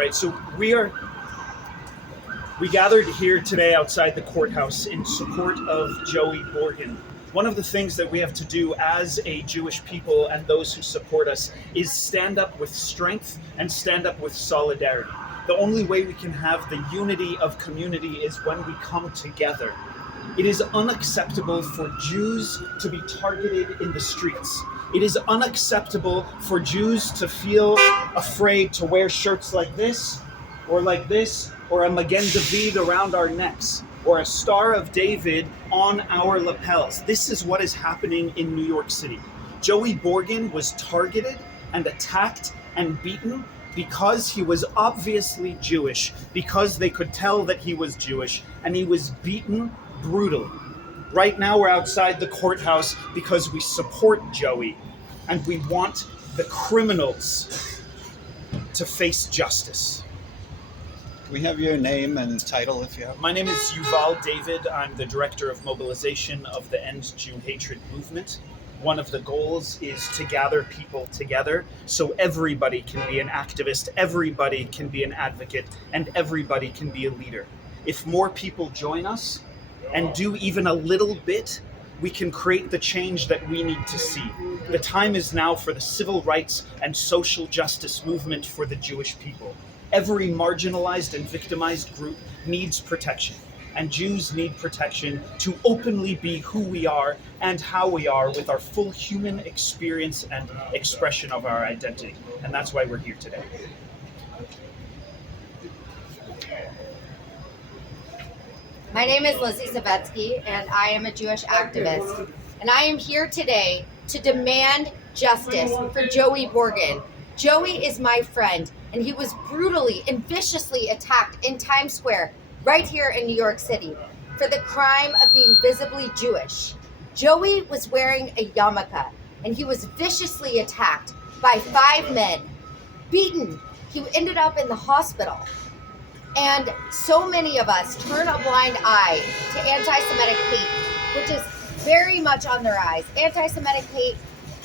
All right, so we gathered here today outside the courthouse in support of Joey Borgen. One of the things that we have to do as a Jewish people and those who support us is stand up with strength and stand up with solidarity. The only way we can have the unity of community is when we come together. It is unacceptable for Jews to be targeted in the streets. It is unacceptable for Jews to feel afraid to wear shirts like this, or a Magen David around our necks, or a Star of David on our lapels. This is what is happening in New York City. Joey Borgen was targeted and attacked and beaten because he was obviously Jewish, because they could tell that he was Jewish, and he was beaten brutally. Right now we're outside the courthouse because we support Joey and we want the criminals to face justice. Can we have your name and title if you have? My name is Yuval David. I'm the director of mobilization of the End Jew Hatred movement. One of the goals is to gather people together so everybody can be an activist, everybody can be an advocate, and everybody can be a leader. If more people join us and do even a little bit, we can create the change that we need to see. The time is now for the civil rights and social justice movement for the Jewish people. Every marginalized and victimized group needs protection, and Jews need protection to openly be who we are and how we are with our full human experience and expression of our identity. And that's why we're here today. My name is Lizzie Savetsky, and I am a Jewish activist. And I am here today to demand justice for Joey Borgen. Joey is my friend, and he was brutally and viciously attacked in Times Square, right here in New York City, for the crime of being visibly Jewish. Joey was wearing a yarmulke, and he was viciously attacked by 5 men, beaten. He ended up in the hospital. And so many of us turn a blind eye to anti-Semitic hate, which is very much on the rise. Anti-Semitic hate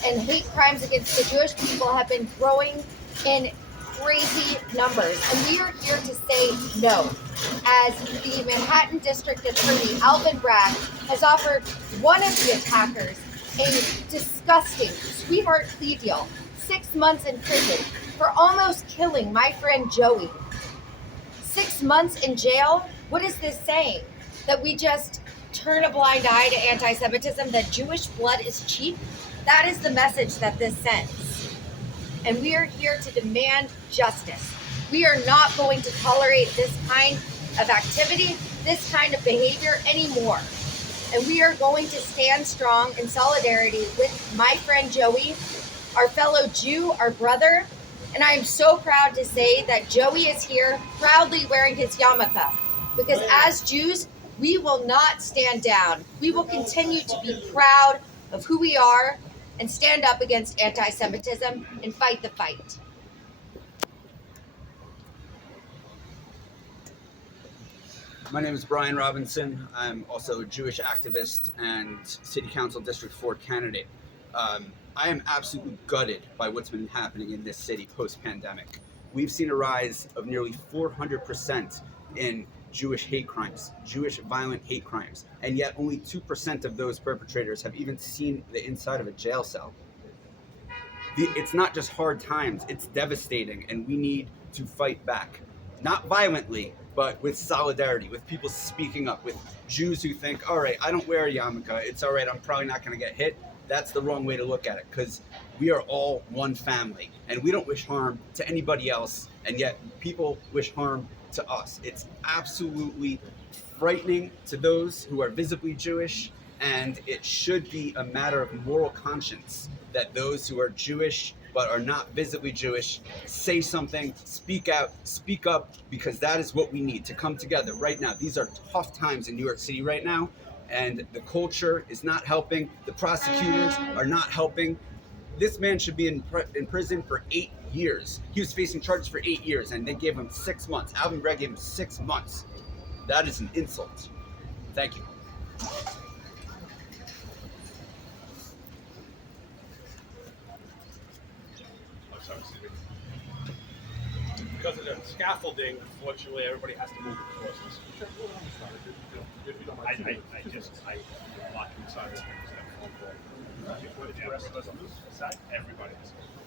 and hate crimes against the Jewish people have been growing in crazy numbers. And we are here to say no. As the Manhattan District Attorney, Alvin Bragg, has offered one of the attackers a disgusting sweetheart plea deal, 6 months in prison for almost killing my friend Joey. 6 months in jail? What is this saying? That we just turn a blind eye to anti-Semitism, that Jewish blood is cheap? That is the message that this sends. And we are here to demand justice. We are not going to tolerate this kind of activity, this kind of behavior anymore. And we are going to stand strong in solidarity with my friend Joey, our fellow Jew, our brother. And I am so proud to say that Joey is here proudly wearing his yarmulke, because as Jews, we will not stand down. We will continue to be proud of who we are and stand up against anti-Semitism and fight the fight. My name is Brian Robinson. I'm also a Jewish activist and City Council District 4 candidate. I am absolutely gutted by what's been happening in this city post-pandemic. We've seen a rise of nearly 400% in Jewish hate crimes, Jewish violent hate crimes, and yet only 2% of those perpetrators have even seen the inside of a jail cell. It's not just hard times, it's devastating, and we need to fight back. Not violently, but with solidarity, with people speaking up, with Jews who think, all right, I don't wear a yarmulke, it's all right, I'm probably not gonna get hit. That's the wrong way to look at it, because we are all one family and we don't wish harm to anybody else, and yet people wish harm to us. It's absolutely frightening to those who are visibly Jewish, and it should be a matter of moral conscience that those who are Jewish but are not visibly Jewish say something, speak out, speak up, because that is what we need to come together right now. These are tough times in New York City right now, and the culture is not helping. The prosecutors are not helping. This man should be in prison for 8 years. He was facing charges for 8 years, and they gave him 6 months. Alvin Bragg gave him 6 months. That is an insult. Thank you. because of the scaffolding, unfortunately, everybody has to move across this. If you don't mind. I walk inside. Everybody has to.